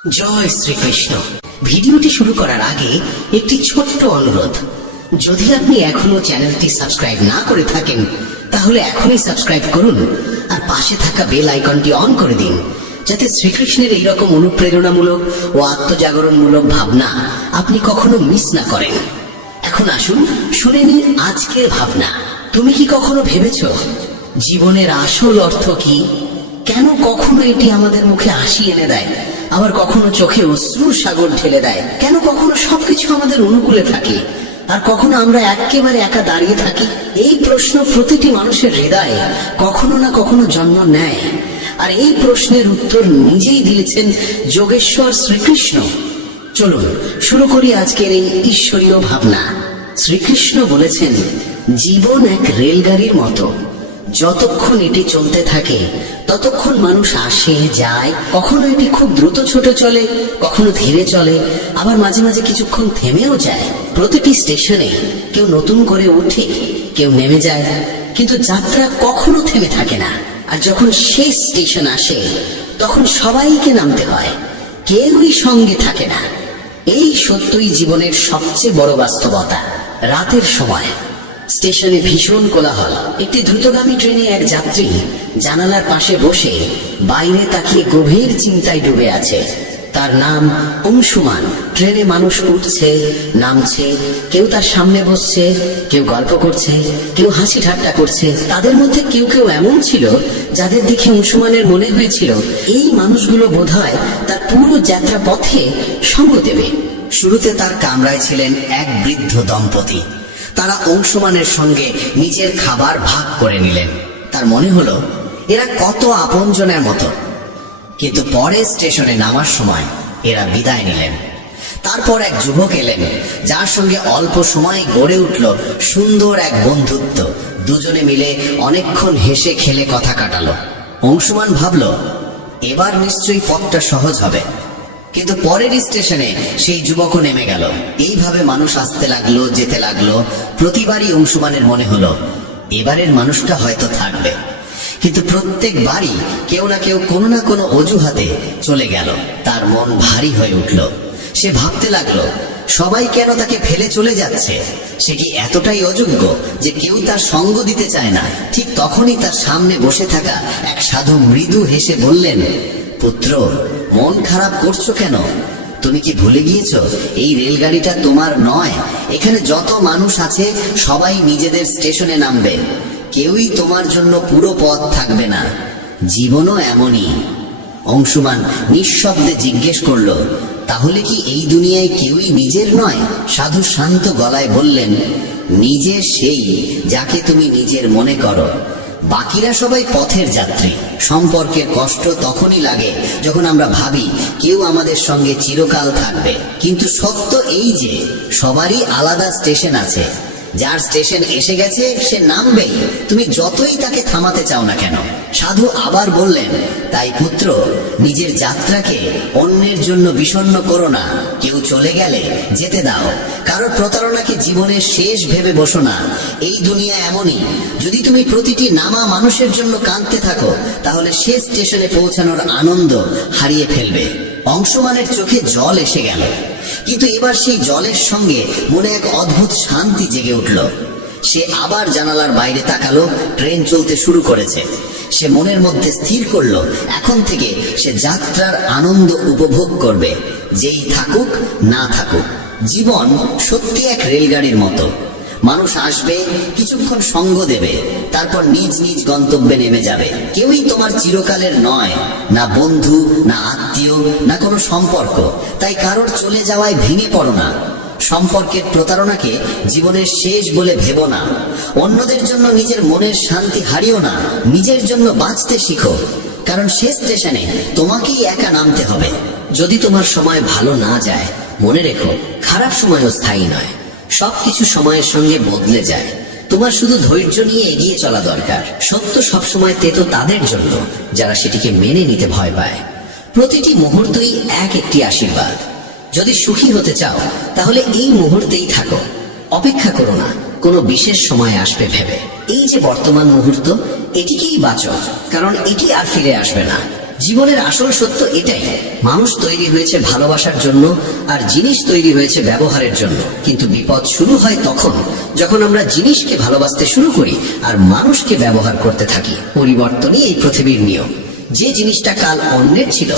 জয় শ্রীকৃষ্ণ। ভিডিওটি শুরু করার আগে একটি ছোট্ট অনুরোধ, যদি আপনি এখনো চ্যানেলটি সাবস্ক্রাইব না করে থাকেন তাহলে এখনই সাবস্ক্রাইব করুন আর পাশে থাকা বেল আইকনটি অন করে দিন, যাতে শ্রীকৃষ্ণের এইরকম অনুপ্রেরণামূলক ও আত্মজাগরণমূলক ভাবনা আপনি কখনো মিস না করেন। এখন আসুন শুনে নিন আজকের ভাবনা। তুমি কি কখনো ভেবেছ জীবনের আসল অর্থ কি? কেন কখনো এটি আমাদের মুখে হাসি এনে দেয়, আবার কখনো চোখে অশ্রুর সাগর ঢেলে দেয়? কেন কখনো সবকিছু আমাদের অনুকূলে থাকে আর কখনো আমরা একেবারে একা দাঁড়িয়ে থাকি? এই প্রশ্ন প্রতিটি মানুষের হৃদয়ে কখনো না কখনো জন্ম নেয়, আর এই প্রশ্নের উত্তর নিজেই দিয়েছেন যোগেশ্বর শ্রীকৃষ্ণ। চলুন শুরু করি আজকের এই ঈশ্বরীয় ভাবনা। শ্রীকৃষ্ণ বলেছেন, জীবন এক রেলগাড়ির মতো, যতক্ষণ এটি চলতে থাকে ততক্ষণ মানুষ আসে যায়। কখনো এটি খুব দ্রুত ছোটে চলে, কখনো ধীরে চলে, আবার মাঝে মাঝে কিছুক্ষণ থেমেও যায়। প্রতিটি স্টেশনে কেউ নতুন করে ওঠে, কেউ নেমে যায়, কিন্তু যাত্রা কখনো থেমে থাকে না। আর যখন শেষ স্টেশন আসে তখন সবাইকে নামতে হয়, কেউই সঙ্গে থাকে না। এই সত্যই জীবনের সবচেয়ে বড় বাস্তবতা। রাতের সময় স্টেশনে ভীষণ কোলাহল। একটি দ্রুতগামী ট্রেনে এক যাত্রী জানালার পাশে বসে বাইরে তাকিয়ে গভীর চিন্তায় ডুবে আছে। তার নাম অংশুমান। ট্রেনে মানুষ উঠছে, নামছে, কেউ তার সামনে বসছে, কেউ গল্প করছে, কেউ হাসি ঠাট্টা করছে। তাদের মধ্যে কেউ কেউ এমন ছিল যাদের দেখে অংশুমানের মনে হয়েছিল এই মানুষগুলো বোধহয় তার পুরো যাত্রা পথে সঙ্গ দেবে। শুরুতে তার কামরায় ছিলেন এক বৃদ্ধ দম্পতি। তারা অংশুমানের সঙ্গে নিজের খাবার ভাগ করে নিলেন। তার মনে হলো এরা কত আপনজনের মতো। কিন্তু পরে স্টেশনে নামার সময় এরা বিদায় নিলেন। তারপর এক যুবক এলেন, যার সঙ্গে অল্প সময় গড়ে উঠল সুন্দর এক বন্ধুত্ব। দুজনে মিলে অনেকক্ষণ হেসে খেলে কথা কাটালো। অংশুমান ভাবল এবার নিশ্চয়ই পথটা সহজ হবে, কিন্তু পরের স্টেশনে সেই যুবকও নেমে গেল। এইভাবে মানুষ আসতে লাগলো, যেতে লাগলো। প্রতিবারই অংশুমানের মনে হলো এবারের মানুষটা হয়তো থাকবে, কিন্তু প্রত্যেকবারই কেউ না কেউ কোনো না কোনো অজুহাতে চলে গেল। তার মন ভারী হয়ে উঠল। সে ভাবতে লাগলো সবাই কেন তাকে ফেলে চলে যাচ্ছে? সে কি এতটাই অযোগ্য যে কেউ তার সঙ্গ দিতে চায় না? ঠিক তখনই তার সামনে বসে থাকা এক সাধু মৃদু হেসে বললেন, পুত্র, মন খারাপ করছো কেন? তুমি কি ভুলে গিয়েছো এই রেলগাড়িটা তোমার নয়? এখানে যত মানুষ আছে সবাই নিজেদের স্টেশনে নামবে, কেউই তোমার জন্য পুরো পথ থাকবে না। জীবনও এমনই। অংশুমান নিঃশব্দে জিজ্ঞেস করল, তাহলে কি এই দুনিয়ায় কেউই নিজের নয়? সাধু শান্ত গলায় বললেন, নিজে সেই যাকে তুমি নিজের মনে করো, বাকিরা সবাই পথের যাত্রী। সম্পর্কের কষ্ট তখনই লাগে যখন আমরা ভাবি কেউ আমাদের সঙ্গে চিরকাল থাকবে। কিন্তু সত্য এই যে সবারই আলাদা স্টেশন আছে। যার স্টেশন এসে গেছে সে নামবেই, তুমি যতই তাকে থামাতে চাও না কেন। সাধু আবার বললেন, তাই পুত্র, নিজের যাত্রাকে অন্যের জন্য বিষণ্ণ করো না। কেউ চলে গেলে যেতে দাও। কারোর প্রতারণাকে জীবনের শেষ ভেবে বসো না। এই দুনিয়া এমনই, যদি তুমি প্রতিটি নামা মানুষের জন্য কাঁদতে থাকো তাহলে শেষ স্টেশনে পৌঁছানোর আনন্দ হারিয়ে ফেলবে। অংশুমানের চোখে জল এসে গেল, কিন্তু এবার সেই জলের সঙ্গে মনে এক অদ্ভুত শান্তি জেগে উঠল। সে আবার জানালার বাইরে তাকালো। ট্রেন চলতে শুরু করেছে। সে মনের মধ্যে স্থির করলো এখন থেকে সে যাত্রার আনন্দ উপভোগ করবে, যেই থাকুক না থাকুক। জীবন সত্যি এক রেলগাড়ির মতো। মানুষ আসবে, কিছুক্ষণ সঙ্গ দেবে, তারপর নিজ নিজ গন্তব্যে নেমে যাবে। কেউই তোমার চিরকালের নয়, না বন্ধু, না আত্মীয়, না কোনো সম্পর্ক। তাই কারোর চলে যাওয়ায় ভেঙে পড়ো না। সম্পর্কের প্রতারণাকে জীবনের শেষ বলে ভেবো না। অন্যদের জন্য নিজের মনের শান্তি হারিও না। নিজের জন্য বাঁচতে শিখো, কারণ শেষ স্টেশনে তোমাকেই একা নামতে হবে। যদি তোমার সময় ভালো না যায়, মনে রেখো খারাপ সময়ও স্থায়ী নয়। সবকিছু সময়ের সঙ্গে বদলে যায়। তোমার শুধু ধৈর্য নিয়ে এগিয়ে চলা দরকার। সত্য সবসময় তেতো তাদের জন্য যারা সেটিকে মেনে নিতে ভয় পায়। প্রতিটি মুহূর্তই এক একটি আশীর্বাদ। যদি সুখী হতে চাও তাহলে এই মুহূর্তেই থাকো। অপেক্ষা করো না কোনো বিশেষ সময় আসবে ভেবে। এই যে বর্তমান মুহূর্ত, এটিকেই বাঁচো, কারণ এটি আর ফিরে আসবে না। জীবনের আসল সত্য এটাই, মানুষ তৈরি হয়েছে ভালোবাসার জন্য আর জিনিস তৈরি হয়েছে ব্যবহারের জন্য। কিন্তু বিপদ শুরু হয় তখন যখন আমরা জিনিসকে ভালোবাসতে শুরু করি আর মানুষকে ব্যবহার করতে থাকি। পরিবর্তনই এই পৃথিবীর নিয়ম। যে জিনিসটা কাল অন্যের ছিল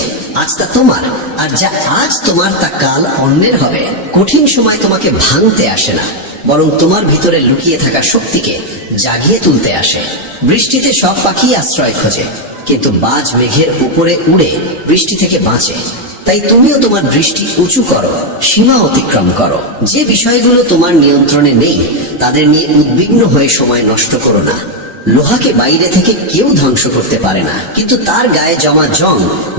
আজ তা তোমার, আর যা আজ তোমার তা কাল অন্যের হবে। কঠিন সময় তোমাকে ভাঙতে আসে না, বরং তোমার ভিতরে লুকিয়ে থাকা শক্তিকে জাগিয়ে তুলতে আসে। বৃষ্টিতে সব পাখি আশ্রয় খোঁজে, কিন্তু বাজ মেঘের উপরে উড়ে বৃষ্টি থেকে বাঁচে। তাই তুমিও তোমার দৃষ্টি উঁচু করো, সীমা অতিক্রম করো। যে বিষয়গুলো তোমার নিয়ন্ত্রণে নেই তাদের নিয়ে উদ্বিগ্ন হয়ে সময় নষ্ট করো না। লোহাকে বাইরে থেকে কেউ ধ্বংস করতে পারে না, কিন্তু তার গায়ে জমা জং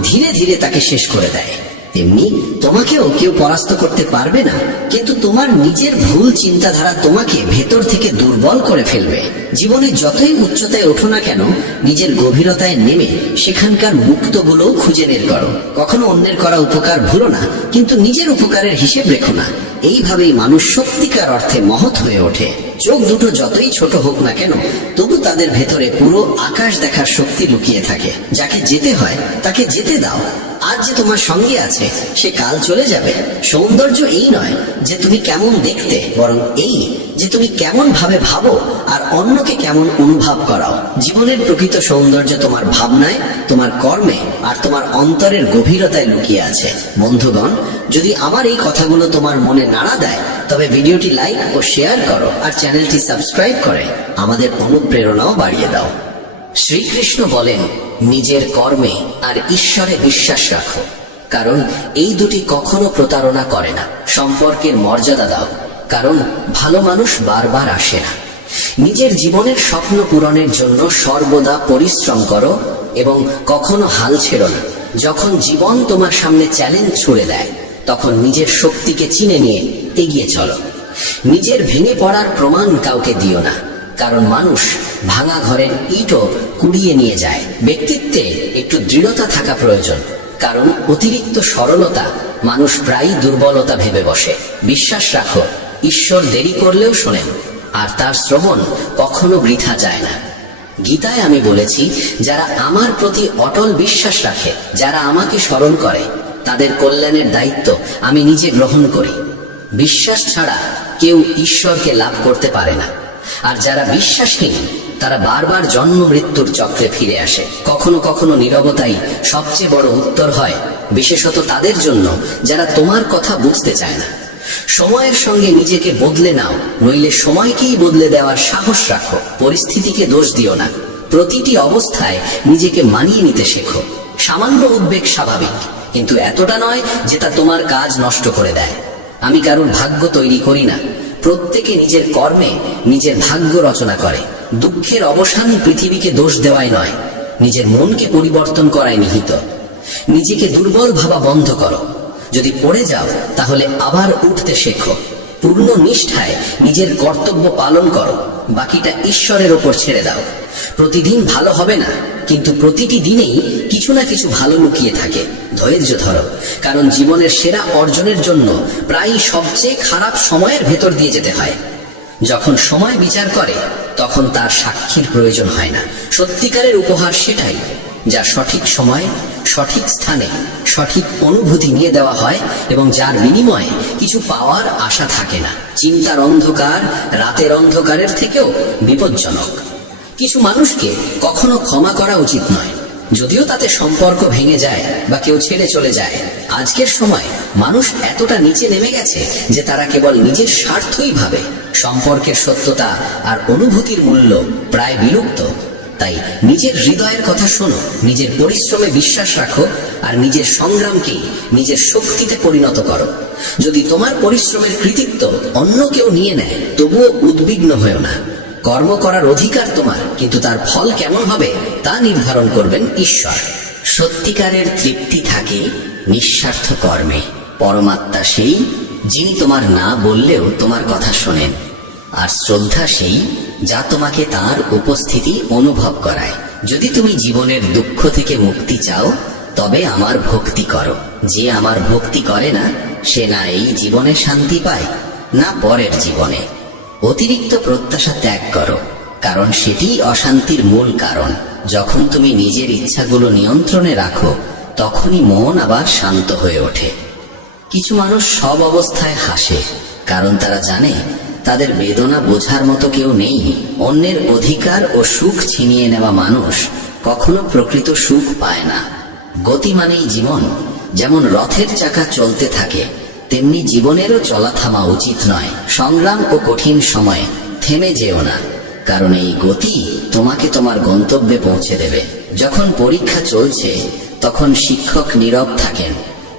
ধীরে ধীরে তাকে শেষ করে দেয়। তেমনি তোমাকেও কেউ পরাস্ত করতে পারবে না, কিন্তু তোমার নিজের ভুল চিন্তাধারা তোমাকে ভেতর থেকে দুর্বল করে ফেলবে। জীবনে যতই উচ্চতায় ওঠো না কেন, নিজের গভীরতায় নেমে সেখানকার মুক্তগুলো খুঁজে বের করো। কখনো অন্যের করা উপকার ভুলো না, কিন্তু নিজের উপকারের হিসেব রেখো না। এইভাবেই মানুষ সত্যিকার অর্থে মহৎ হয়ে ওঠে। চোখ দুটো যতই ছোট হোক না কেন, তবু তাদের ভেতরে পুরো আকাশ দেখার শক্তি লুকিয়ে থাকে। যাকে যেতে হয় তাকে যেতে দাও। আজ যে তোমার সঙ্গে আছে সে কাল চলে যাবে। সৌন্দর্য এই নয় যে তুমি কেমন দেখতে, বরং এই যে তুমি কেমন ভাবে ভাবো আর অন্যকে কেমন অনুভব করাও। জীবনের প্রকৃত সৌন্দর্য তোমার ভাবনায়, তোমার কর্মে আর তোমার অন্তরের গভীরতায় লুকিয়ে আছে। বন্ধুগণ, যদি আমার এই কথাগুলো তোমার মনে নাড়া দেয় তবে ভিডিওটি লাইক ও শেয়ার করো আর চ্যানেলটি সাবস্ক্রাইব করে আমাদের অনুপ্রেরণাও বাড়িয়ে দাও। শ্রীকৃষ্ণ বলেন, নিজের কর্মে আর ঈশ্বরে বিশ্বাস রাখো, কারণ এই দুটি কখনো প্রতারণা করে না। সম্পর্কের মর্যাদা দাও, কারণ ভালো মানুষ বারবার আসে না। নিজের জীবনের স্বপ্ন পূরণের জন্য সর্বদা পরিশ্রম করো এবং কখনো হাল ছেড়ো না। যখন জীবন তোমার সামনে চ্যালেঞ্জ ছুড়ে দেয় তখন নিজের শক্তিকে চিনে নিয়ে এগিয়ে চলো। নিজের ভেঙে পড়ার প্রমাণ কাউকে দিও না, কারণ মানুষ ভাঙা ঘরের ইটও কুড়িয়ে নিয়ে যায়। ব্যক্তিত্বে একটু দৃঢ়তা থাকা প্রয়োজন, কারণ অতিরিক্ত সরলতা মানুষ প্রায়ই দুর্বলতা ভেবে বসে। বিশ্বাস রাখো, ঈশ্বর দেরি করলেও শোনেন, আর তার শ্রবণ কখনো বৃথা যায় না। গীতায় আমি বলেছি, যারা আমার প্রতি অটল বিশ্বাস রাখে, যারা আমাকে স্মরণ করে, তাদের কল্যাণের দায়িত্ব আমি নিজে গ্রহণ করি। বিশ্বাস ছাড়া কেউ ঈশ্বরকে লাভ করতে পারে না, আর যারা বিশ্বাসহীন তারা বারবার জন্ম মৃত্যুর চক্রে ফিরে আসে। কখনো কখনো নীরবতাই সবচেয়ে বড় উত্তর হয়, বিশেষত তাদের জন্য যারা তোমার কথা বুঝতে চায় না। সময়ের সঙ্গে নিজেকে বদলে নাও, নইলে সময়কেই বদলে দেওয়ার সাহস রাখো। পরিস্থিতিকে দোষ দিও না, প্রতিটি অবস্থায় নিজেকে মানিয়ে নিতে শেখো। সামান্য উদ্বেগ স্বাভাবিক, কিন্তু এতটা নয় যে তা তোমার কাজ নষ্ট করে দেয়। আমি কারোর ভাগ্য তৈরি করি না, প্রত্যেকে নিজের কর্মে নিজের ভাগ্য রচনা করে। দুঃখের অবসান পৃথিবীকে দোষ দেওয়াই নয়, নিজের মনকে পরিবর্তন করায় নিহিত। নিজেকে দুর্বল ভাবা বন্ধ করো। যদি পড়ে যাও তাহলে আবার উঠতে শেখো। পূর্ণ নিষ্ঠায় নিজের কর্তব্য পালন করো, বাকিটা ঈশ্বরের ওপর ছেড়ে দাও। প্রতিদিন ভালো হবে না, কিন্তু প্রতিটি দিনেই কিছু না কিছু ভালো লুকিয়ে থাকে। ধৈর্য ধরো, কারণ জীবনের সেরা অর্জনের জন্য প্রায়ই সবচেয়ে খারাপ সময়ের ভেতর দিয়ে যেতে হয়। যখন সময় বিচার করে তখন তার সাক্ষীর প্রয়োজন হয় না। সত্যিকারের উপহার সেটাই যা সঠিক সময়, সঠিক স্থানে, সঠিক অনুভূতি নিয়ে দেওয়া হয় এবং যার বিনিময়ে কিছু পাওয়ার আশা থাকে না। চিন্তার অন্ধকার রাতের অন্ধকারের থেকেও বিপজ্জনক। কিছু মানুষকে কখনো ক্ষমা করা উচিত নয়, যদিও তাতে সম্পর্ক ভেঙে যায় বা কেউ ছেড়ে চলে যায়। আজকের সময় মানুষ এতটা নিচে নেমে গেছে যে তারা কেবল নিজের স্বার্থই ভাবে। সম্পর্কের সত্যতা আর অনুভূতির মূল্য প্রায় বিলুপ্ত। তাই নিজের হৃদয়ের কথা শোনো, নিজের পরিশ্রমে বিশ্বাস রাখো আর নিজের সংগ্রামকে নিজের শক্তিতে পরিণত করো। যদি তোমার পরিশ্রমের কৃতিত্ব অন্য কেউ নিয়ে নেয় তবুও উদ্বিগ্ন হয়েও না। কর্ম করার অধিকার তোমার, কিন্তু তার ফল কেমন হবে তা নির্ধারণ করবেন ঈশ্বর। সত্যিকারের তৃপ্তি থাকে নিঃস্বার্থ কর্মে। পরমাত্মা সেই যিনি তোমার না বললেও তোমার কথা শোনেন, আর শ্রদ্ধা সেই যা তোমাকে তার উপস্থিতি অনুভব করায়। যদি তুমি জীবনের দুঃখ থেকে মুক্তি চাও তবে আমার ভক্তি করো। যে আমার ভক্তি করে না সে না এই জীবনে শান্তি পায় না পরের জীবনে। অতিরিক্ত প্রত্যাশা ত্যাগ করো, কারণ সেটিই অশান্তির মূল কারণ। যখন তুমি নিজের ইচ্ছাগুলো নিয়ন্ত্রণে রাখো তখনই মন আবার শান্ত হয়ে ওঠে। কিছু মানুষ সব অবস্থায় হাসে, কারণ তারা জানে তাদের বেদনা বোঝার মতো কেউ নেই। অন্যের অধিকার ও সুখ ছিনিয়ে নেওয়া মানুষ কখনো প্রকৃত সুখ পায় না। গতি মানেই জীবন। যেমন রথের চাকা চলতে থাকে, তেমনি জীবনেরও চলা থামা উচিত নয়। সংগ্রাম ও কঠিন সময়ে থেমে যেও না, কারণ এই গতি তোমাকে তোমার গন্তব্যে পৌঁছে দেবে। যখন পরীক্ষা চলছে তখন শিক্ষক নীরব থাকেন,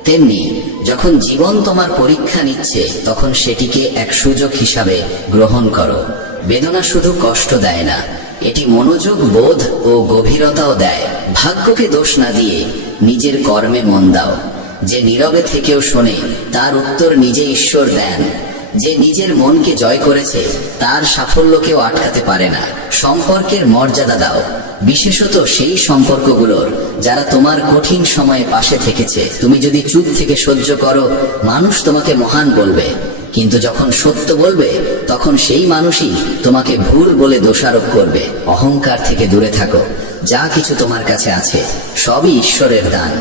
তেমনি যখন জীবন তোমার পরীক্ষা নিচ্ছে তখন সেটিকে এক সুযোগ হিসাবে গ্রহণ করো। বেদনা শুধু কষ্ট দেয় না, এটি মনোযোগ, বোধ ও গভীরতাও দেয়। ভাগ্যকে দোষ না দিয়ে নিজের কর্মে মন দাও। যে নীরবে থেকেও শোনে তার উত্তর নিজে ঈশ্বর দেন। যে নিজের মনকে জয় করেছে তার সাফল্যকেও আটকাতে পারে না। সম্পর্কের মর্যাদা দাও, বিশেষত সেই সম্পর্কগুলোর যারা তোমার কঠিন সময়ে পাশে থেকেছে। তুমি যদি চুপ থেকে সহ্য করো, মানুষ তোমাকে মহান বলবে, কিন্তু যখন সত্য বলবে তখন সেই মানুষই তোমাকে ভুল বলে দোষারোপ করবে। অহংকার থেকে দূরে থাকো। যা কিছু তোমার কাছে আছে সবই ঈশ্বরের দান।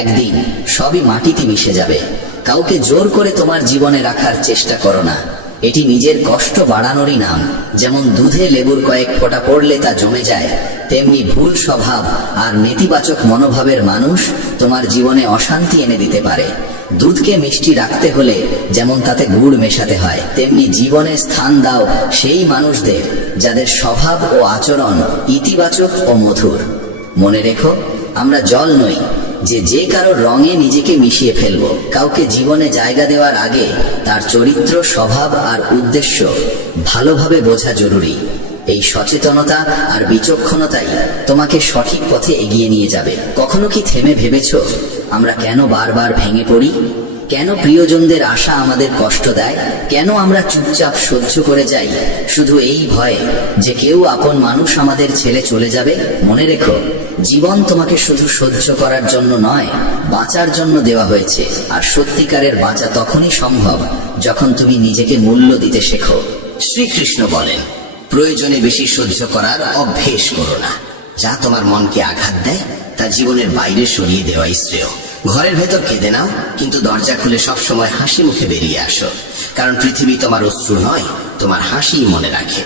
একদিন সবই মাটিতে মিশে যাবে। কাউকে জোর করে তোমার জীবনে রাখার চেষ্টা করো না, এটি নিজের কষ্ট বাড়ানোরই নাম। যেমন দুধে লেবুর কয়েক ফোঁটা পড়লে তা জমে যায়, তেমনি ভুল স্বভাব আর নেতিবাচক মনোভাবের মানুষ তোমার জীবনে অশান্তি এনে দিতে পারে। দুধকে মিষ্টি রাখতে হলে যেমন তাতে গুড় মেশাতে হয়, তেমনি জীবনে স্থান দাও সেই মানুষদের যাদের স্বভাব ও আচরণ ইতিবাচক ও মধুর। মনে রেখো, আমরা জল নই যে কারোর রঙে নিজেকে মিশিয়ে ফেলবো। কাউকে জীবনে জায়গা দেওয়ার আগে তার চরিত্র, স্বভাব আর উদ্দেশ্য ভালোভাবে বোঝা জরুরি। এই সচেতনতা আর বিচক্ষণতাই তোমাকে সঠিক পথে এগিয়ে নিয়ে যাবে। কখনো কি থেমে ভেবেছো আমরা কেন বারবার ভেঙে পড়ি? কেন প্রিয়জনদের আশা আমাদের কষ্ট দেয়? কেন আমরা চুপচাপ সহ্য করে যাই শুধু এই ভয়ে যে কেউ আপন মানুষ আমাদের ছেড়ে চলে যাবে? মনে রেখো, জীবন তোমাকে শুধু সহ্য করার জন্য নয়, বাঁচার জন্য দেওয়া হয়েছে। আর সত্যিকারের বাঁচা তখনই সম্ভব যখন তুমি নিজেকে মূল্য দিতে শেখো। শ্রীকৃষ্ণ বলেন, প্রয়োজনে বেশি সহ্য করার অভ্যেস করো না। যা তোমার মনকে আঘাত দেয় তা জীবনের বাইরে সরিয়ে দেওয়াই শ্রেয়। ঘরের ভেতর কেঁদে নাও, কিন্তু দরজা খুলে সবসময় হাসি মুখে বেরিয়ে আসো, কারণ পৃথিবী তোমার অশ্রু নয়, তোমার হাসিই মনে রাখে।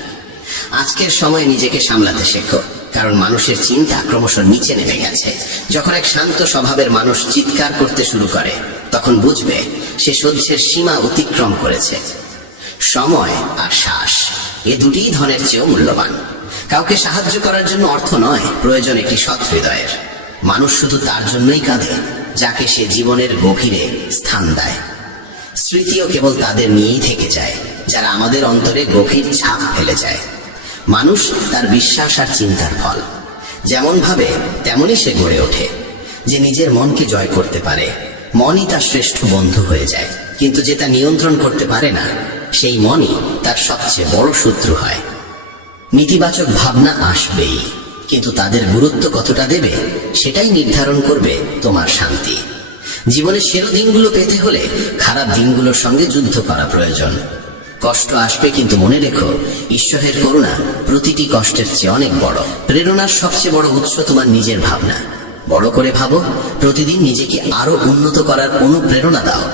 আজকের সময় নিজেকে সামলাতে শেখো, কারণ মানুষের চিন্তা ক্রমশ নিচে নেমে গেছে। যখন এক শান্ত স্বভাবের মানুষ চিৎকার করতে শুরু করে তখন বুঝবে সে সহ্যের সীমা অতিক্রম করেছে। সময় আর শ্বাস, এ দুটিই ধনের চেয়েও মূল্যবান। কাউকে সাহায্য করার জন্য অর্থ নয়, প্রয়োজন একটি সৎ হৃদয়ের। মানুষ শুধু তার জন্যই কাঁদে যাকে সে জীবনের গভীরে স্থান দেয়। স্মৃতিও কেবল তাদের নিয়েই থেকে যায় যারা আমাদের অন্তরে গভীর ছাপ ফেলে যায়। মানুষ তার বিশ্বাস আর চিন্তার ফল। যেমন ভাবে তেমনই সে গড়ে ওঠে। যে নিজের মনকে জয় করতে পারে, মনই তার শ্রেষ্ঠ বন্ধু হয়ে যায়। কিন্তু যে তা নিয়ন্ত্রণ করতে পারে না, সেই মনই তার সবচেয়ে বড় শত্রু হয়। নেতিবাচক ভাবনা আসবেই, কিন্তু তাদের গুরুত্ব কতটা দেবে সেটাই নির্ধারণ করবে তোমার শান্তি। জীবনের সেরা দিনগুলো পেতে হলে খারাপ দিনগুলোর সঙ্গে যুদ্ধ করা প্রয়োজন। কষ্ট আসবে, কিন্তু মনে রেখো, ঈশ্বরের করুণা প্রতিটি কষ্টের চেয়ে অনেক বড়। প্রেরণার সবচেয়ে বড় উৎস তোমার নিজের ভাবনা। বড় করে ভাবো, প্রতিদিন নিজেকে আরো উন্নত করার অনুপ্রেরণা দাও।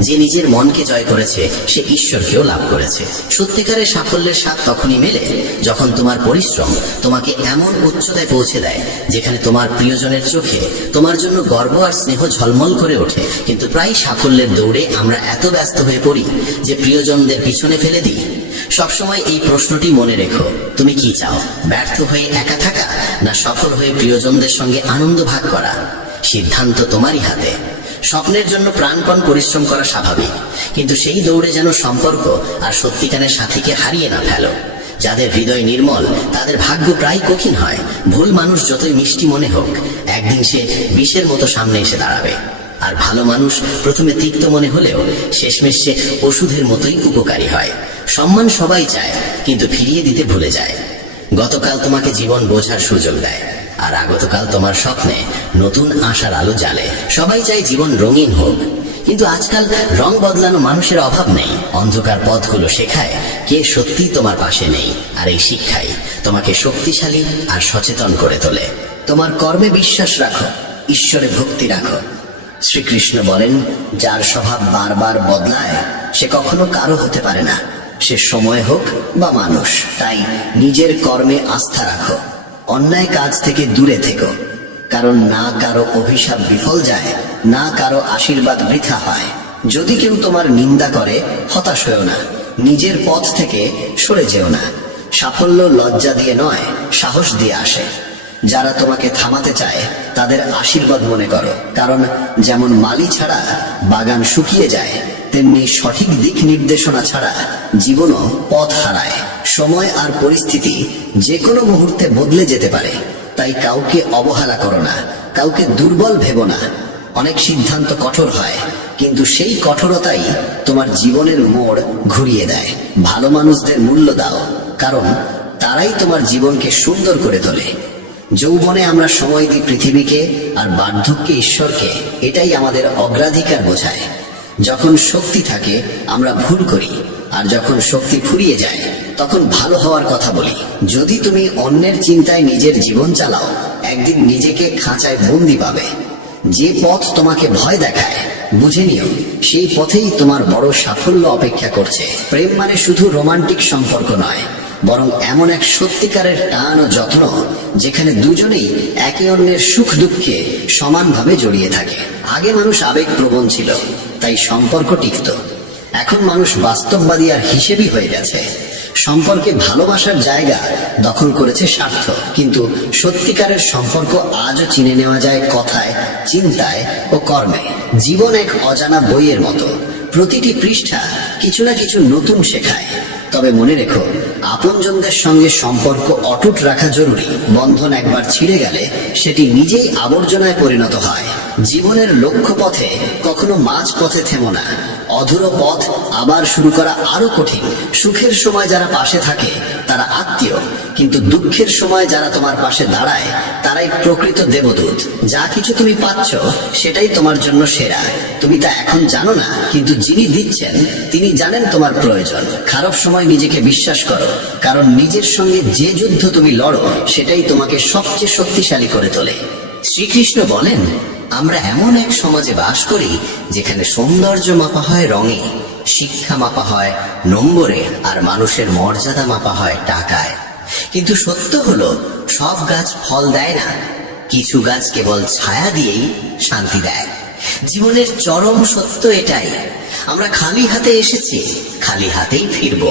যে নিজের মনকে জয় করেছে সে ঈশ্বরকেও লাভ করেছে। সত্যিকারের সাফল্যের স্বাদ তখনই মেলে যখন তোমার পরিশ্রম তোমাকে এমন উচ্চতায় পৌঁছে দেয় যেখানে তোমার প্রিয়জনের চোখে তোমার জন্য গর্ব আর স্নেহ ঝলমল করে ওঠে। কিন্তু প্রায় সাফল্যের দৌড়ে আমরা এত ব্যস্ত হয়ে পড়ি যে প্রিয়জনদের পিছনে ফেলে দিই। সবসময় এই প্রশ্নটি মনে রেখো, তুমি কি চাও? ব্যর্থ হয়ে একা থাকা, না সফল হয়ে প্রিয়জনদের সঙ্গে আনন্দ ভাগ করা? সিদ্ধান্ত তোমারই হাতে। স্বপ্নের জন্য প্রাণপণ পরিশ্রম করা স্বাভাবিক, কিন্তু সেই দৌড়ে যেন সম্পর্ক আর সত্যিকারের সাথীকে হারিয়ে না ফেলো। যাদের হৃদয় নির্মল তাদের ভাগ্য প্রায় কঠিন হয়। ভুল মানুষ যতই মিষ্টি মনে হোক, একদিন সে বিষের মতো সামনে এসে দাঁড়াবে। আর ভালো মানুষ প্রথমে তিক্ত মনে হলেও শেষমেশ সে ওষুধের মতোই উপকারী হয়। সম্মান সবাই চায়, কিন্তু ফিরিয়ে দিতে ভুলে যায়। গতকাল তোমাকে জীবন বোঝার সুযোগ দেয়, আর আগতকাল তোমার স্বপ্নে নতুন আশার আলো জ্বালে। সবাই চায় জীবন রঙিন হোক, কিন্তু আজকাল রং বদলানো মানুষের অভাব নেই। অন্ধকার পথগুলো শেখায় কে সত্যি তোমার পাশে নেই, আর এই শিক্ষাই তোমাকে শক্তিশালী আর সচেতন করে তোলে। তোমার কর্মে বিশ্বাস রাখো, ঈশ্বরে ভক্তি রাখো। শ্রীকৃষ্ণ বলেন, যার স্বভাব বারবার বদলায় সে কখনো কারো হতে পারে না, সে সময় হোক বা মানুষ। তাই নিজের কর্মে আস্থা রাখো, অন্যায় কাজ থেকে দূরে থেকো, কারণ না কারো অভিশাপ বিফল যায়, না কারো আশীর্বাদ বৃথা হয়। যদি কেউ তোমার নিন্দা করে হতাশ হয়েও না, নিজের পথ থেকে সরে যেও না। সাফল্য লজ্জা দিয়ে নয়, সাহস দিয়ে আসে। যারা তোমাকে থামাতে চায় তাদের আশীর্বাদ মনে করো, কারণ যেমন মালি ছাড়া বাগান শুকিয়ে যায়, তেমনি সঠিক দিক নির্দেশনা ছাড়া জীবনও পথ হারায়। সময় আর পরিস্থিতি যে কোনো মুহূর্তে বদলে যেতে পারে, তাই কাউকে অবহেলা করো না, কাউকে দুর্বল ভেবো না। অনেক সিদ্ধান্ত কঠোর হয়, কিন্তু সেই কঠোরতাই তোমার জীবনের মোড় ঘুরিয়ে দেয়। ভালো মানুষদের মূল্য দাও, কারণ তারাই তোমার জীবনকে সুন্দর করে তোলে। যৌবনে আমরা সময় দিই পৃথিবীকে, আর বার্ধক্যে ঈশ্বরকে। এটাই আমাদের অগ্রাধিকার বোঝায়। যখন শক্তি থাকে আমরা ভুল করি, আর যখন শক্তি ফুরিয়ে যায় তখন ভালো হওয়ার কথা বলি। যদি তুমি অন্যের চিন্তায় নিজের জীবন চালাও, একদিন নিজেকে খাঁচায় বন্দি পাবে। যে পথ তোমাকে ভয় দেখায় বুঝে নিও, সেই পথেই তোমার বড় সাফল্য অপেক্ষা করছে। প্রেম মানে শুধু রোমান্টিক সম্পর্ক নয়, বরং এমন এক সত্যিকারের টান ও যত্ন যেখানে দুজনেই একে অন্যের সুখ দুঃখে সমানভাবে জড়িয়ে থাকে। আগে মানুষ আবেগপ্রবণ ছিল, তাই সম্পর্ক টিকত। এখন মানুষ বাস্তববাদী আর হিসেবি হয়ে গেছে। সম্পর্কে ভালোবাসার জায়গা দখল করেছে স্বার্থ। কিন্তু সত্যিকারের সম্পর্ক আজও চিনে নেওয়া যায় কথায়, চিন্তায় ও কর্মে। জীবন এক অজানা বইয়ের মতো, প্রতিটি পৃষ্ঠা কিছু না কিছু নতুন শেখায়। তবে মনে রেখো, আপনজনদের সঙ্গে সম্পর্ক অটুট রাখা জরুরি। বন্ধন একবার ছিঁড়ে গেলে সেটি নিজেই আবর্জনায় পরিণত হয়। জীবনের লক্ষ্য পথে কখনো মাঝ পথে থেমো না। অধুরো পথ আবার শুরু করা আরো কঠিন। সুখের সময় যারা পাশে থাকে তারা আত্মীয়, কিন্তু দুঃখের সময় যারা তোমার পাশে দাঁড়ায় তারাই প্রকৃত দেবদূত। যা কিছু তুমি পাচ্ছ সেটাই তোমার জন্য সেরা। তুমি তা এখন জানো না, কিন্তু যিনি দিচ্ছেন তিনি জানেন তোমার প্রয়োজন। খারাপ সময় নিজেকে বিশ্বাস করো, কারণ নিজের সঙ্গে যে যুদ্ধ তুমি লড়ো সেটাই তোমাকে সবচেয়ে শক্তিশালী করে তোলে। শ্রীকৃষ্ণ বলেন, আমরা এমন এক সমাজে বাস করি যেখানে সৌন্দর্য মাপা হয় রঙে, শিক্ষা মাপা হয় নম্বরে, আর মানুষের মর্যাদা মাপা হয় টাকায়। কিন্তু সত্য হলো, সব গাছ ফল দেয় না, কিছু গাছ কেবল ছায়া দিয়েই শান্তি দেয়। জীবনের চরম সত্য এটাই। আমরা খালি হাতে এসেছি, খালি হাতেই ফিরবো।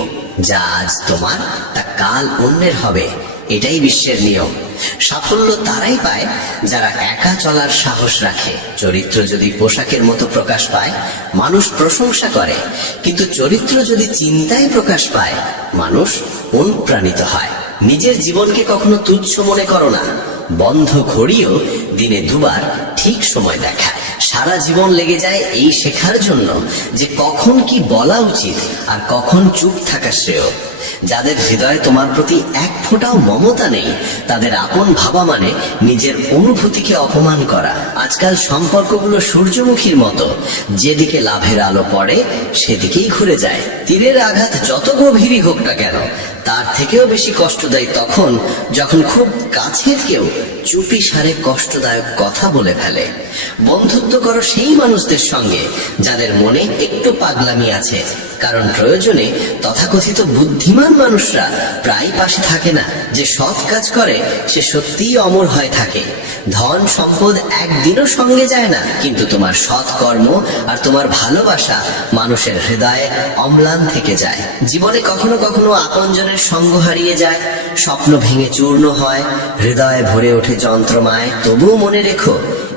যা আজ তোমার তা কাল অন্যের হবে, এটাই বিশ্বের নিয়ম। সাফল্য তারাই পায় যারা একা চলার সাহস রাখে। চরিত্র যদি পোশাকের মতো প্রকাশ পায় মানুষ প্রশংসা করে, কিন্তু চরিত্র যদি চিন্তায় প্রকাশ পায় মানুষ অনুপ্রাণিত হয়। নিজের জীবনকে কখনো তুচ্ছ মনে করো না। বন্ধ ঘড়িও দিনে দুবার ঠিক সময় দেখায়। সারা জীবন লেগে যায় এই শেখার জন্য যে কখন কি বলা উচিত আর কখন চুপ থাকা শ্রেয়। যাদের হৃদয়ে তোমার প্রতি এক ফোঁটাও মমতা নেই তাদের আপন ভাবা মানে নিজের অনুভূতিকে অপমান করা। আজকাল সম্পর্কগুলো সূর্যমুখীর মতো, যেদিকে লাভের আলো পড়ে সেদিকেই ঘুরে যায়। তীরের আঘাত যত গভীরই হোক না কেন, তার থেকেও বেশি কষ্ট দেয় তখন যখন খুব কাছের কেউ চুপি সারে কষ্টদায়ক কথা বলে ফেলে। বন্ধুত্ব করো সেই মানুষদের সঙ্গে যাদের মনে একটু পাগলামি আছে, কারণ প্রয়োজনে তথাকথিত বুদ্ধিমান মানুষরা প্রায় পাশে থাকে না। যে সৎ কাজ করে সে সত্যিই অমর হয়ে থাকে। ধন সম্পদ একদিনও সঙ্গে যায় না, কিন্তু তোমার সৎ কর্ম আর তোমার ভালোবাসা মানুষের হৃদয়ে অম্লান থেকে যায়। জীবনে কখনো কখনো আপনজনের সঙ্গ হারিয়ে যায়, স্বপ্ন ভেঙে চূর্ণ হয়, হৃদয়ে ভরে ওঠে যন্ত্রমায়। তবুও মনে রেখো,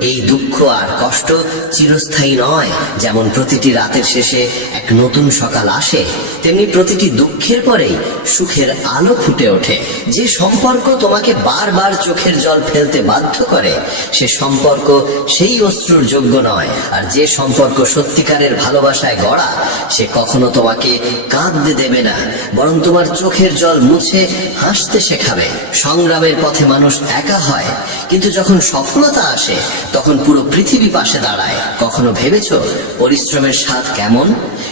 এই দুঃখ আর কষ্ট চিরস্থায়ী নয়। যেমন প্রতিটি রাতের শেষে এক নতুন সকাল আসে, তেমনি প্রতিটি দুঃখের পরেই সুখের আলো ফুটে ওঠে। যে সম্পর্ক তোমাকে বারবার চোখের জল ফেলতে বাধ্য করে সে সম্পর্ক সেই অশ্রুর যোগ্য নয়। আর যে সম্পর্ক সত্যিকারের ভালোবাসায় গড়া সে কখনো তোমাকে কাঁদতে দেবে না, বরং তোমার চোখের জল মুছে হাসতে শেখাবে। সংগ্রামের পথে মানুষ একা হয়, কিন্তু যখন সফলতা আসে তখন পুরো পৃথিবী পাশে দাঁড়ায়। কখনো ভেবেছো পরিশ্রমের স্বাদ কেমন?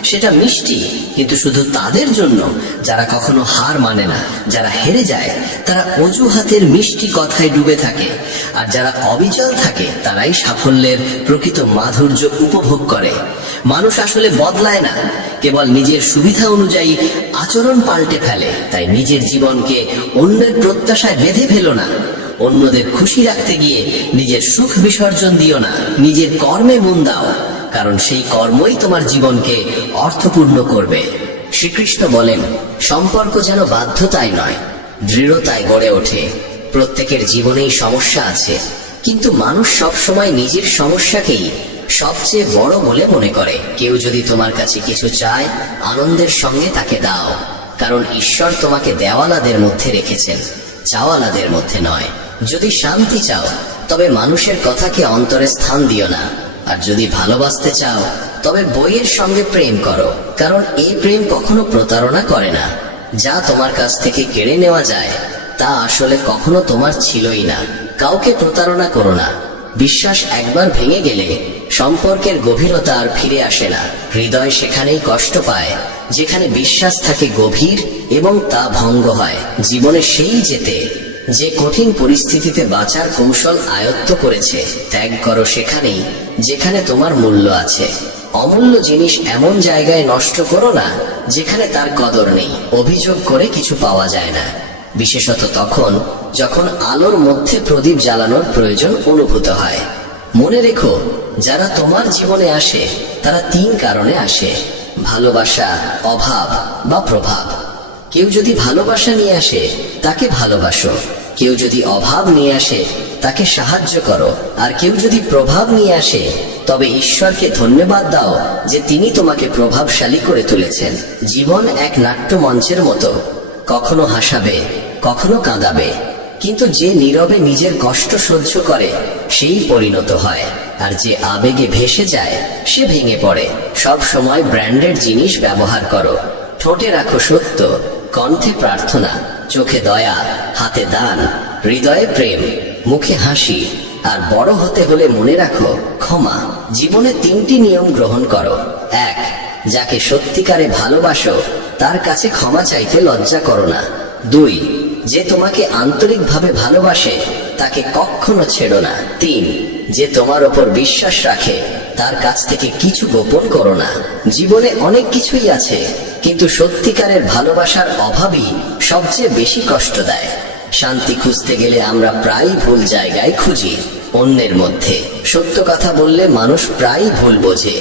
সেটা মিষ্টি, কিন্তু শুধু তাদের জন্য যারা কখনো হার মানে না। যারা হেরে যায় তারা অজুহাতের মিষ্টি কথায় ডুবে থাকে, আর যারা অবিচল থাকে তারাই সাফল্যের প্রকৃত মাধুর্য উপভোগ করে। মানুষ আসলে বদলায় না, কেবল নিজের সুবিধা অনুযায়ী আচরণ পাল্টে ফেলে। তাই নিজের জীবনকে অন্যের প্রত্যাশায় বেঁধে ফেলো না। অন্যদের খুশি রাখতে গিয়ে নিজের সুখ বিসর্জন দিও না। নিজের কর্মে মন দাও, কারণ সেই কর্মই তোমার জীবনকে অর্থপূর্ণ করবে। শ্রীকৃষ্ণ বলেন, সম্পর্ক যেন বাধ্যতায় নয়, দৃঢ়তায় গড়ে ওঠে। প্রত্যেকের জীবনেই সমস্যা আছে, কিন্তু মানুষ সবসময় নিজের সমস্যাকেই সবচেয়ে বড় বলে মনে করে। কেউ যদি তোমার কাছে কিছু চায়, আনন্দের সঙ্গে তাকে দাও, কারণ ঈশ্বর তোমাকে দেওয়ালাদের মধ্যে রেখেছেন, চাওয়ালাদের মধ্যে নয়। যদি শান্তি চাও তবে মানুষের কথাকে অন্তরে স্থান দিও না, আর যদি ভালোবাসতে চাও তবে বইয়ের সঙ্গে প্রেম করো, কারণ এই প্রেম কখনো প্রতারণা করে না। যা তোমার কাছ থেকে কেড়ে নেওয়া যায় তা আসলে কখনো তোমার ছিলই না। কাউকে প্রতারণা করো না। বিশ্বাস একবার ভেঙে গেলে সম্পর্কের গভীরতা আর ফিরে আসে না। হৃদয় সেখানেই কষ্ট পায় যেখানে বিশ্বাস থাকে গভীর এবং তা ভঙ্গ হয়। জীবনে সেই যেতে যে কঠিন পরিস্থিতিতে বাঁচার কৌশল আয়ত্ত করেছে। ত্যাগ করো সেখানেই যেখানে তোমার মূল্য আছে। অমূল্য জিনিস এমন জায়গায় নষ্ট করো না যেখানে তার কদর নেই। অভিযোগ করে কিছু পাওয়া যায় না, বিশেষত তখন যখন আলোর মধ্যে প্রদীপ জ্বালানোর প্রয়োজন অনুভূত হয়। মনে রেখো, যারা তোমার জীবনে আসে তারা 3 কারণে আসে: ভালোবাসা, অভাব বা প্রভাব। কেউ যদি ভালোবাসা নিয়ে আসে তাকে ভালোবাসো, কেউ যদি অভাব নিয়ে আসে তাকে সাহায্য করো, আর কেউ যদি প্রভাব নিয়ে আসে তবে ঈশ্বরকে ধন্যবাদ দাও যে তিনি তোমাকে প্রভাবশালী করে তুলেছেন। জীবন এক নাট্যমঞ্চের মতো, কখনো হাসাবে, কখনো কাঁদাবে, কিন্তু যে নীরবে নিজের কষ্ট সহ্য করে সেই পরিণত হয়, আর যে আবেগে ভেসে যায় সে ভেঙে পড়ে। সব সময় ব্র্যান্ডেড জিনিস ব্যবহার করো। ঠোঁটে রাখো সত্য, কণ্ঠে প্রার্থনা, চোখে দয়া, হাতে দান, হৃদয়ে প্রেম, মুখে হাসি। আর বড় হতে হলে মনে রাখো ক্ষমা। জীবনে 3টি নিয়ম গ্রহণ করো। 1. যাকে সত্যিকারে ভালোবাসো তার কাছে ক্ষমা চাইতে লজ্জা করো না। 2. যে তোমাকে আন্তরিকভাবে ভালোবাসে তাকে কখনো ছেড়ো না। 3. যে তোমার ওপর বিশ্বাস রাখে তার কাছ থেকে কিছু গোপন করো না। জীবনে অনেক কিছুই আছে, কিন্তু সত্যিকারের ভালোবাসার অভাবই সবচেয়ে বেশি কষ্ট দেয়। শান্তি খুঁজতে গেলে আমরা প্রায় ভুল জায়গায় খুঁজি। অন্যের মধ্যে সত্য কথা বললে মানুষ প্রায় ভুল বোঝে,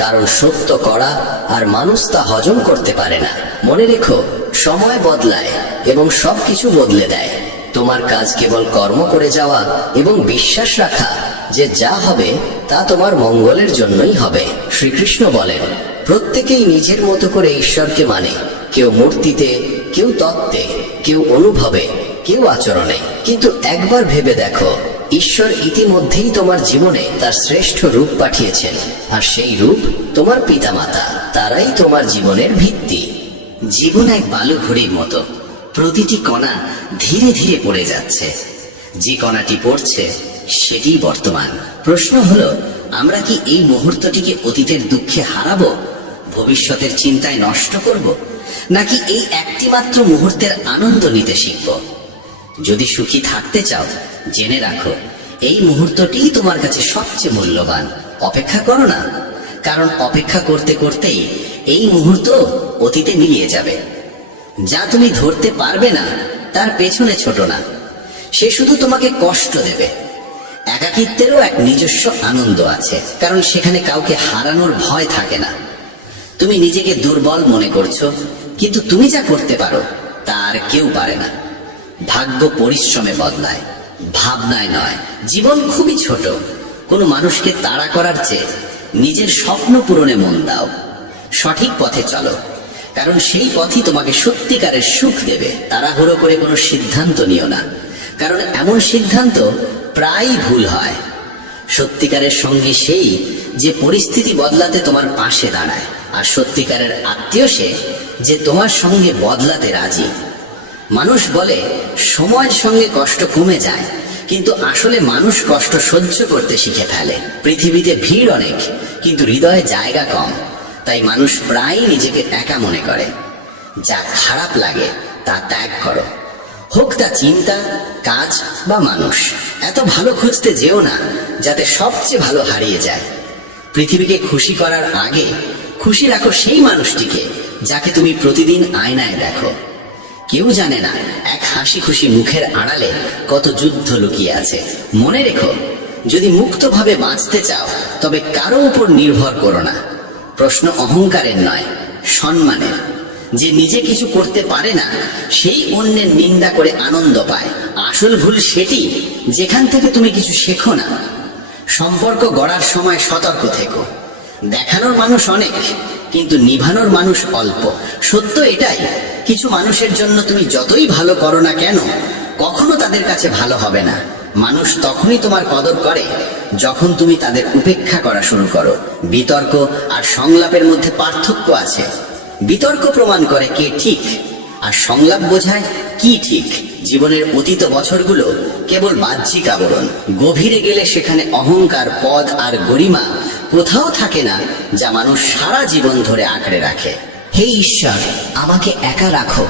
কারণ সত্য করা আর মানুষ তা হজম করতে পারে না। মনে রেখো, সময় বদলায় এবং সবকিছু বদলে দেয়। তোমার কাজ কেবল কর্ম করে যাওয়া এবং বিশ্বাস রাখা যে যা হবে তা তোমার মঙ্গলের জন্যই হবে। শ্রীকৃষ্ণ বলেন, প্রত্যেকেই নিজের মতো করে ঈশ্বরকে মানে। কেউ মূর্তিতে, কেউ তত্ত্বে, কেউ অনুভবে, কেউ আচরণে। কিন্তু একবার ভেবে দেখো, ঈশ্বর ইতিমধ্যেই তোমার জীবনে তার শ্রেষ্ঠ রূপ পাঠিয়েছেন, আর সেই রূপ তোমার পিতামাতা। তারাই তোমার জীবনের ভিত্তি। জীবন এক বালু ঘড়ির মতো, প্রতিটি কণা ধীরে ধীরে পড়ে যাচ্ছে। যে কণাটি পড়ছে সেটি বর্তমান। প্রশ্ন হলো, আমরা কি এই মুহূর্তটিকে অতীতের দুঃখে হারাবো, ভবিষ্যতের চিন্তায় নষ্ট করব, নাকি এই একটি মাত্র মুহূর্তের আনন্দ নিতে শিখব? যদি সুখী থাকতে চাও, জেনে রাখো এই মুহূর্তটিই তোমার কাছে সবচেয়ে মূল্যবান। অপেক্ষা করো না, কারণ অপেক্ষা করতে করতেই এই মুহূর্ত অতীতে মিলিয়ে যাবে। যা তুমি ধরতে পারবে না তার পেছনে ছোট না, সে শুধু তোমাকে কষ্ট দেবে। একাকিত্বেরও এক নিজস্ব আনন্দ আছে, কারণ সেখানে কাউকে হারানোর ভয় থাকে না। তুমি নিজেকে দুর্বল মনে করছো, কিন্তু তুমি যা করতে পারো তা আর কেউ পারে না। ভাগ্য পরিশ্রমে বদলায়, ভাবনায় নয়। জীবন খুবই ছোট। কোনো মানুষকে তাড়া করার চেয়ে নিজের স্বপ্ন পূরণে মন দাও। সঠিক পথে চলো, কারণ সেই পথই তোমাকে সত্যিকারের সুখ দেবে। তাড়াহুড়ো করে কোনো সিদ্ধান্ত নিও না, কারণ এমন সিদ্ধান্ত প্রায়ই ভুল হয়। সত্যিকারের সঙ্গী সেই যে পরিস্থিতি বদলাতে তোমার পাশে দাঁড়ায়, আর সত্যিকারের আত্মীয় সে যে তোমার সঙ্গে বদলাতে রাজি। মানুষ বলে সময়ের সঙ্গে কষ্ট কমে যায়, কিন্তু আসলে মানুষ কষ্ট সহ্য করতে শিখে ফেলে। পৃথিবীতে ভিড় অনেক, কিন্তু হৃদয়ে জায়গা কম। তাই মানুষ প্রায়ই নিজেকে একা মনে করে। যা খারাপ লাগে তা ত্যাগ করো, হোক তা চিন্তা, কাজ বা মানুষ। এত ভালো খুঁজতে যেও না যাতে সবচেয়ে ভালো হারিয়ে যায়। পৃথিবীকে খুশি করার আগে খুশি রাখো সেই মানুষটিকে যাকে তুমি প্রতিদিন আয়নায় দেখো। কেউ জানে না এক হাসি খুশি মুখের আড়ালে কত যুদ্ধ লুকিয়ে আছে। মনে রেখো, যদি মুক্তভাবে বাঁচতে চাও তবে কারো উপর নির্ভর করো না। প্রশ্ন অহংকারের নয়, সম্মানের। যে নিজে কিছু করতে পারে না সেই অন্যের নিন্দা করে আনন্দ পায়। আসল ভুল সেটি যেখান থেকে তুমি কিছু শেখো না। সম্পর্ক গড়ার সময় সতর্ক থেকো। দেখানোর মানুষ অনেক, কিন্তু নিভানোর মানুষ অল্প। সত্য এটাই, কিছু মানুষের জন্য তুমি যতই ভালো করো না কেন কখনো তাদের কাছে ভালো হবে না। মানুষ তখনই তোমার কদর করে যখন তুমি তাদের উপেক্ষা করা শুরু করো। বিতর্ক আর সংলাপের মধ্যে পার্থক্য আছে। বিতর্ক প্রমাণ করে কে ঠিক, আর সংলাপ বোঝায় কি ঠিক। জীবনের অতীত বছরগুলো কেবল বাহ্যিক আবরণ। গভীরে গেলে সেখানে অহংকার, পদ আর গরিমা কোথাও থাকে না যা মানুষ সারা জীবন ধরে আঁকড়ে রাখে। হে ঈশ্বর, আমাকে একা রাখো,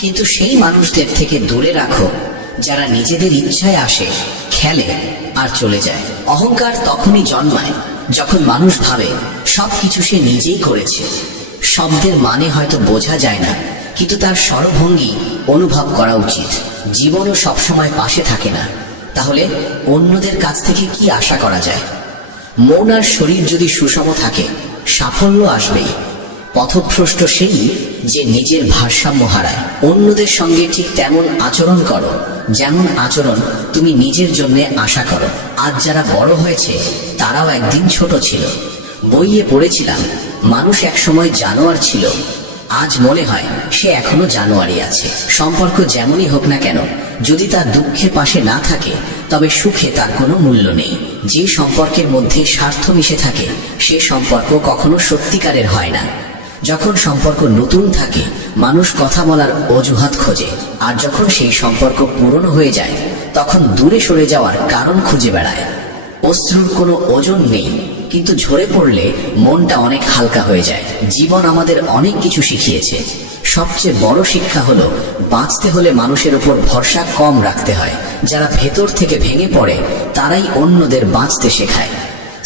কিন্তু সেই মানুষদের থেকে দূরে রাখো যারা নিজেদের ইচ্ছায় আসে, খেলে আর চলে যায়। অহংকার তখনই জন্মায় যখন মানুষ ভাবে সবকিছু সে নিজেই করেছে। শব্দের মানে হয়তো বোঝা যায় না, কিন্তু তার স্বরভঙ্গি অনুভব করা উচিত। জীবনও সবসময় পাশে থাকে না, তাহলে অন্যদের কাছ থেকে কি আশা করা যায়? মন আর শরীর যদি সুষম থাকে সাফল্য আসবেই। পথভ্রষ্ট সেই যে নিজের ভারসাম্য হারায়। অন্যদের সঙ্গে ঠিক তেমন আচরণ করো যেমন আচরণ তুমি নিজের জন্য আশা করো। আজ যারা বড় হয়েছে তারাও একদিন ছোট ছিল। বইয়ে পড়েছিলাম মানুষ একসময় জানোয়ার ছিল, আজ মনে হয় সে এখনো জানোয়ারই আছে। সম্পর্ক যেমনই হোক না কেন, যদি তার দুঃখে পাশে না থাকে তবে সুখে তার কোনো মূল্য নেই। যে সম্পর্কের মধ্যে স্বার্থ মিশে থাকে সে সম্পর্ক কখনো সত্যিকারের হয় না। যখন সম্পর্ক নতুন থাকে মানুষ কথা বলার অজুহাত খোঁজে, আর যখন সেই সম্পর্ক পুরনো হয়ে যায় তখন দূরে সরে যাওয়ার কারণ খুঁজে বেড়ায়। অশ্রুর কোনো ওজন নেই, কিন্তু ঝরে পড়লে মনটা অনেক হালকা হয়ে যায়। জীবন আমাদের অনেক কিছু শিখিয়েছে। সবচেয়ে বড় শিক্ষা হলো বাঁচতে হলে মানুষের উপর ভরসা কম রাখতে হয়। যারা ভেতর থেকে ভেঙে পড়ে তারাই অন্যদের বাঁচতে শেখায়।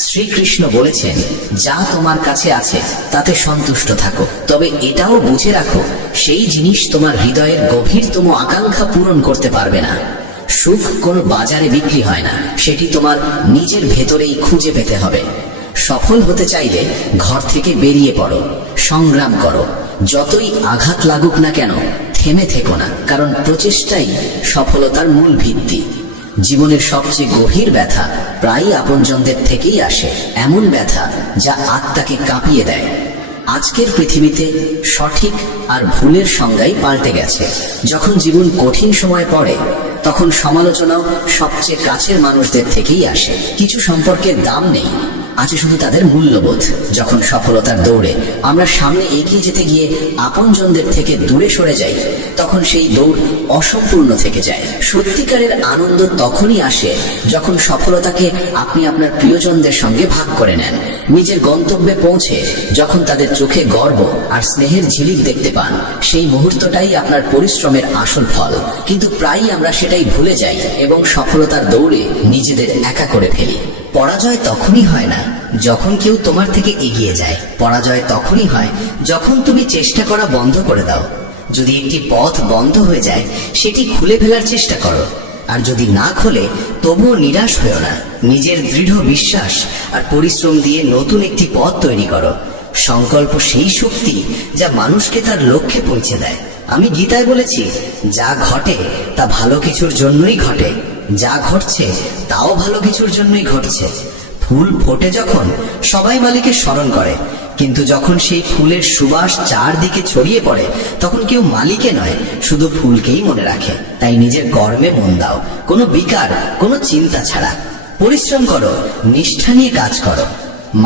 শ্রীকৃষ্ণ বলেছেন, যা তোমার কাছে আছে তাতে সন্তুষ্ট থাকো, তবে এটাও বুঝে রাখো সেই জিনিস তোমার হৃদয়ের গভীরতম আকাঙ্ক্ষা পূরণ করতে পারবে না। সুখ কোনো বাজারে বিক্রি হয় না, সেটি তোমার নিজের ভেতরেই খুঁজে পেতে হবে। সফল হতে চাইলে ঘর থেকে বেরিয়ে পড়ো, সংগ্রাম করো। যতই আঘাত লাগুক না কেন থেমে থেকো না, কারণ প্রচেষ্টাই সফলতার মূল ভিত্তি। জীবনের সবচেয়ে গভীর ব্যথা প্রায়ই আপনজনদের থেকেই আসে, এমন ব্যথা যা আত্মাকে কাঁপিয়ে দেয়। আজকের পৃথিবীতে সঠিক আর ভুলের সংজ্ঞাই পাল্টে গেছে। যখন জীবন কঠিন সময় পড়ে তখন সমালোচনাও সবচেয়ে কাছের মানুষদের থেকেই আসে। কিছু সম্পর্কের দাম নেই, আছে শুধু তাদের মূল্যবোধ। যখন সফলতার দৌড়ে আমরা সামনে এগিয়ে যেতে গিয়ে আপনজনদের থেকে দূরে সরে যাই তখন সেই দৌড় অসম্পূর্ণ থেকে যায়। সত্যিকারের আনন্দ তখনই আসে যখন সফলতাকে আপনি আপনার প্রিয়জনদের সঙ্গে ভাগ করে নেন। নিজের গন্তব্যে পৌঁছে যখন তাদের চোখে গর্ব আর স্নেহের ঝিলিক দেখতে পান, সেই মুহূর্তটাই আপনার পরিশ্রমের আসল ফল। কিন্তু প্রায়ই আমরা সেটাই ভুলে যাই এবং সফলতার দৌড়ে নিজেদের একা করে ফেলি। পরাজয় তখনই হয় না যখন কেউ তোমার থেকে এগিয়ে যায়। পরাজয় তখনই হয় যখন তুমি চেষ্টা করা বন্ধ করে দাও। যদি একটি পথ বন্ধ হয়ে যায় সেটি খুলে ফেলার চেষ্টা করো, আর যদি না খোলে তবুও নিরাশ হয়েও না। নিজের দৃঢ় বিশ্বাস আর পরিশ্রম দিয়ে নতুন একটি পথ তৈরি করো। সংকল্প সেই শক্তি যা মানুষকে তার লক্ষ্যে পৌঁছে দেয়। আমি গীতায় বলেছি, যা ঘটে তা ভালো কিছুর জন্যই ঘটে, যা ঘটছে তাও ভালো কিছুর জন্যই ঘটছে। ফুল ফোটে যখন সবাই মালিকে স্মরণ করে, কিন্তু যখন সেই ফুলের সুবাস চারদিকে ছড়িয়ে পড়ে তখন কেউ মালিকে নয়, শুধু ফুলকেই মনে রাখে। তাই নিজের কর্মে মন দাও, কোনো বিকার, কোনো চিন্তা ছাড়া। পরিশ্রম করো, নিষ্ঠা নিয়ে কাজ করো।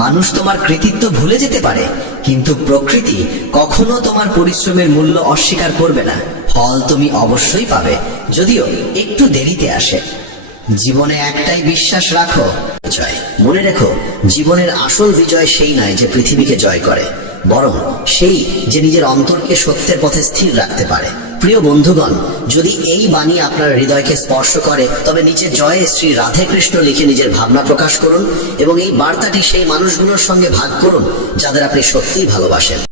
মানুষ তোমার কৃতিত্ব ভুলে যেতে পারে, কিন্তু প্রকৃতি কখনো তোমার পরিশ্রমের মূল্য অস্বীকার করবে না। ফল তুমি অবশ্যই পাবে, যদিও একটু দেরিতে আসে। জীবনে একটাই বিশ্বাস রাখো, জয়। মনে রেখো, জীবনের আসল বিজয় সেই নয় যে পৃথিবীকে জয় করে, বরং সেই যে নিজের অন্তরকে সত্যের পথে স্থির রাখতে পারে। প্রিয় বন্ধুগণ, যদি এই বাণী আপনার হৃদয়কে স্পর্শ করে, তবে নিচে জয়ে শ্রী রাধে কৃষ্ণ লিখে নিজের ভাবনা প্রকাশ করুন এবং এই বার্তাটি সেই মানুষগুলোর সঙ্গে ভাগ করুন যাদের আপনি সত্যিই ভালোবাসেন।